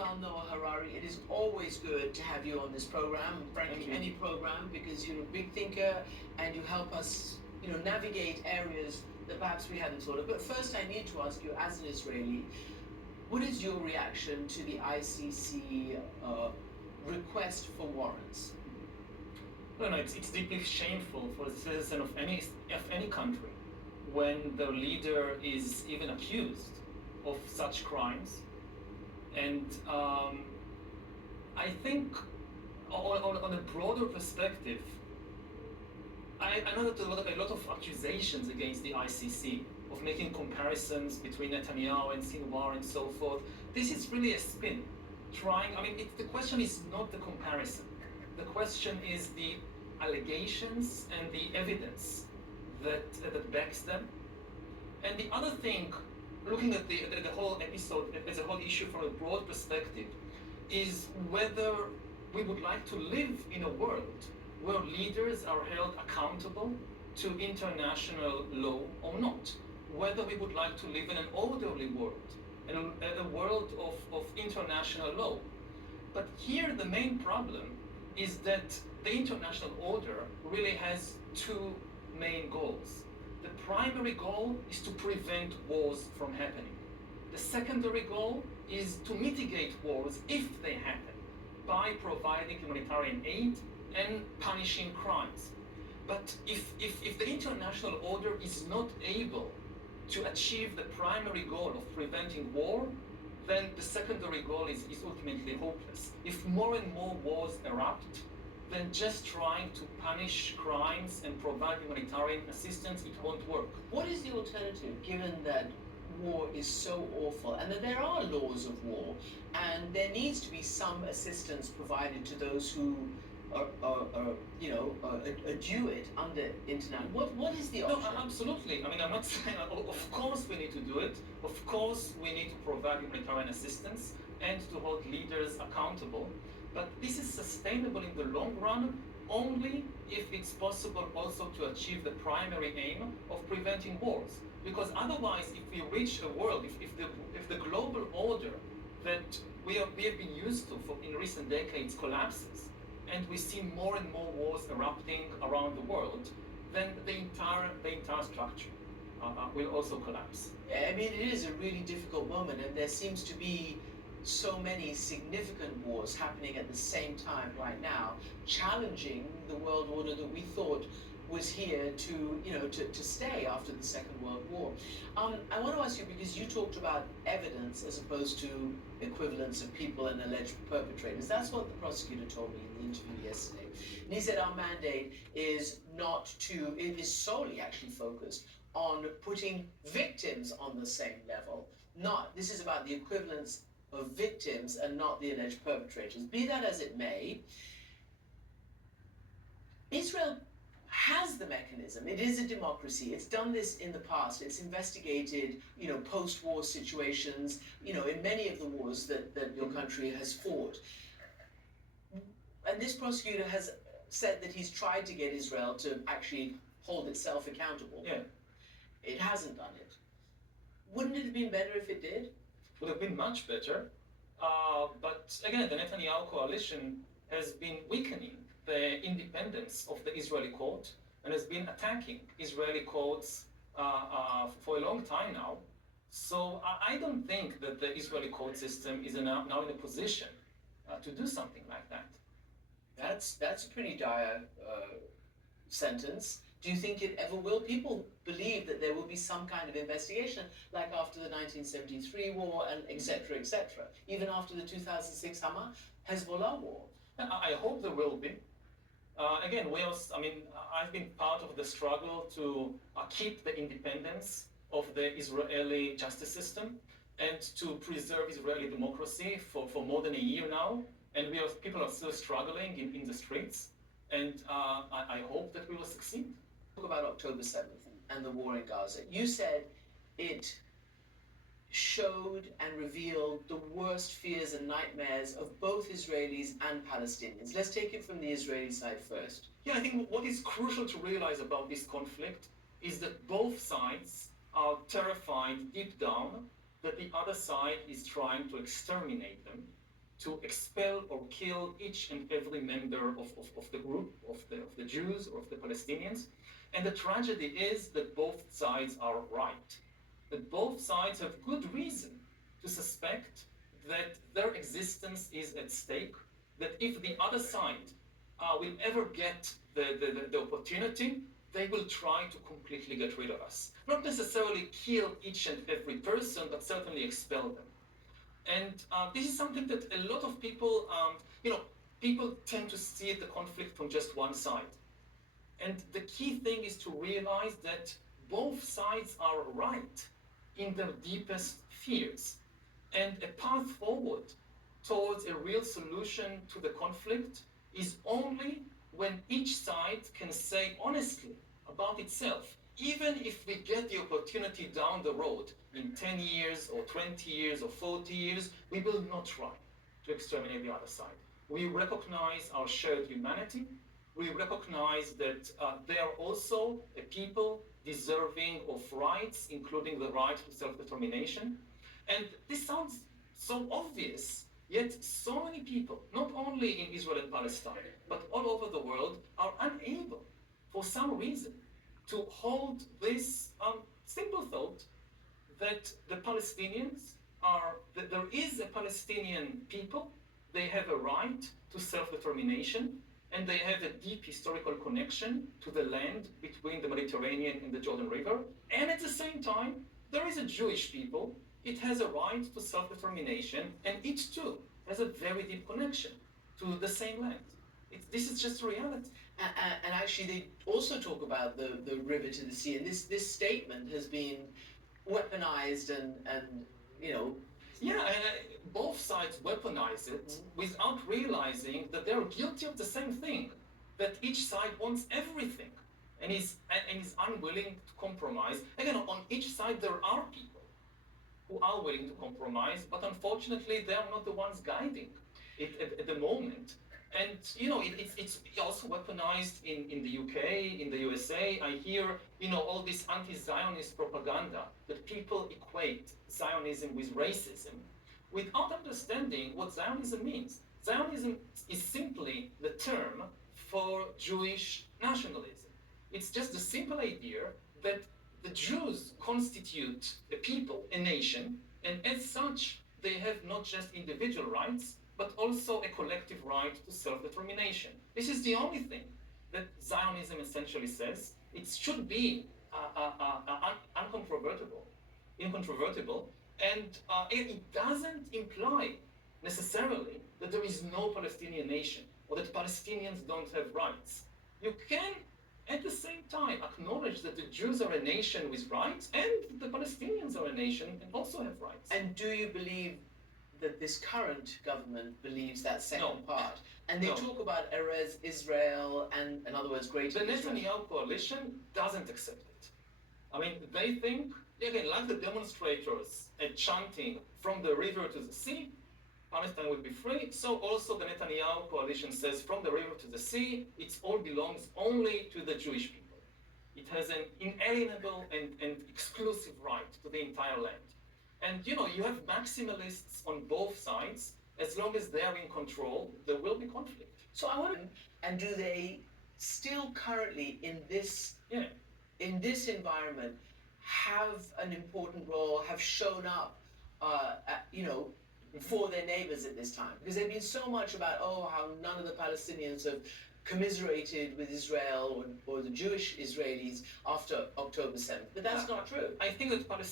Yuval Noah Harari. It is always good to have you on this program, frankly, any program, because you're a big thinker and you help us, navigate areas that perhaps we hadn't thought of. But first, I need to ask you, as an Israeli, what is your reaction to the ICC request for warrants? No, it's deeply shameful for the citizen of any country when the leader is even accused of such crimes. And I think on a broader perspective, I know that a lot of accusations against the ICC of making comparisons between Netanyahu and Sinwar and so forth. This is really a spin. The question is not the comparison. The question is the allegations and the evidence that backs them. And the other thing, looking at the whole episode as a whole issue from a broad perspective, is whether we would like to live in a world where leaders are held accountable to international law or not. Whether we would like to live in an orderly world, in a world of international law. But here the main problem is that the international order really has two main goals. The primary goal is to prevent wars from happening. The secondary goal is to mitigate wars if they happen by providing humanitarian aid and punishing crimes. But if the international order is not able to achieve the primary goal of preventing war, then the secondary goal is ultimately hopeless. If more and more wars erupt, then just trying to punish crimes and provide humanitarian assistance, it won't work. What is the alternative, given that war is so awful and that there are laws of war and there needs to be some assistance provided to those who due it under international. What is the option? No, absolutely. I'm not saying. Of course, we need to do it. Of course, we need to provide humanitarian assistance and to hold leaders accountable. But this is sustainable in the long run only if it's possible also to achieve the primary aim of preventing wars. Because otherwise, if we reach a world, if the global order that we have been used to in recent decades collapses, and we see more and more wars erupting around the world, then the entire structure will also collapse. Yeah, it is a really difficult moment, and there seems to be so many significant wars happening at the same time right now, challenging the world order that we thought was here to stay after the Second World War. I want to ask you, because you talked about evidence as opposed to equivalence of people and alleged perpetrators. That's what the prosecutor told me in the interview yesterday. And he said our mandate is solely actually focused on putting victims on the same level. This is about the equivalence of victims and not the alleged perpetrators. Be that as it may, Israel has the mechanism. It is a democracy. It's done this in the past. It's investigated, post-war situations, in many of the wars that your country has fought. And this prosecutor has said that he's tried to get Israel to actually hold itself accountable. Yeah. It hasn't done it. Wouldn't it have been better if it did? Would have been much better. But again, the Netanyahu coalition has been weakening the independence of the Israeli court and has been attacking Israeli courts for a long time now. So I don't think that the Israeli court system is now in a position to do something like that. That's a pretty dire sentence. Do you think it ever will? People believe that there will be some kind of investigation, like after the 1973 war and et cetera, even after the 2006 Hezbollah war. I hope there will be. Again, I've been part of the struggle to keep the independence of the Israeli justice system and to preserve Israeli democracy for more than a year now. And people are still struggling in the streets. And I hope that we will succeed. Talk about October 7th and the war in Gaza. You said it showed and revealed the worst fears and nightmares of both Israelis and Palestinians. Let's take it from the Israeli side first. Yeah, I think what is crucial to realize about this conflict is that both sides are terrified deep down that the other side is trying to exterminate them to expel or kill each and every member of the group, of the Jews or of the Palestinians. And the tragedy is that both sides are right, that both sides have good reason to suspect that their existence is at stake, that if the other side will ever get the opportunity, they will try to completely get rid of us. Not necessarily kill each and every person, but certainly expel them. And this is something that a lot of people, people tend to see the conflict from just one side. And the key thing is to realize that both sides are right in their deepest fears. And a path forward towards a real solution to the conflict is only when each side can say honestly about itself, even if we get the opportunity down the road in 10 years or 20 years or 40 years, we will not try to exterminate the other side. We recognize our shared humanity. We recognize that they are also a people deserving of rights, including the right to self-determination. And this sounds so obvious, yet so many people, not only in Israel and Palestine, but all over the world, are unable, for some reason, to hold this simple thought that the Palestinians that there is a Palestinian people, they have a right to self-determination, and they have a deep historical connection to the land between the Mediterranean and the Jordan River. And at the same time, there is a Jewish people. It has a right to self-determination, and it too has a very deep connection to the same land. This is just reality. And actually, they also talk about the river to the sea, and this statement has been weaponized and you know. Yeah, and both sides weaponize it without realizing that they're guilty of the same thing, that each side wants everything and is unwilling to compromise. Again, on each side there are people who are willing to compromise, but unfortunately they are not the ones guiding it at the moment. And it's also weaponized in the UK, in the USA. I hear all this anti-Zionist propaganda that people equate Zionism with racism, without understanding what Zionism means. Zionism is simply the term for Jewish nationalism. It's just the simple idea that the Jews constitute a people, a nation, and as such, they have not just individual rights, but also a collective right to self-determination. This is the only thing that Zionism essentially says. It should be incontrovertible, and it doesn't imply necessarily that there is no Palestinian nation or that Palestinians don't have rights. You can, at the same time, acknowledge that the Jews are a nation with rights and the Palestinians are a nation and also have rights. And do you believe that this current government believes that second No. part? And they talk about Erez Israel and, in other words, Greater The Israel. Netanyahu coalition doesn't accept it. I mean, they think, again, like the demonstrators chanting from the river to the sea, Palestine will be free. So also the Netanyahu coalition says from the river to the sea, it all belongs only to the Jewish people. It has an inalienable and exclusive right to the entire land. And you have maximalists on both sides. As long as they are in control, there will be conflict. So I want to, and do they still currently in this environment have an important role, have shown up, for their neighbors at this time? Because there's been so much about, how none of the Palestinians have commiserated with Israel or the Jewish Israelis after October 7th. But that's not true. I think that Palestinians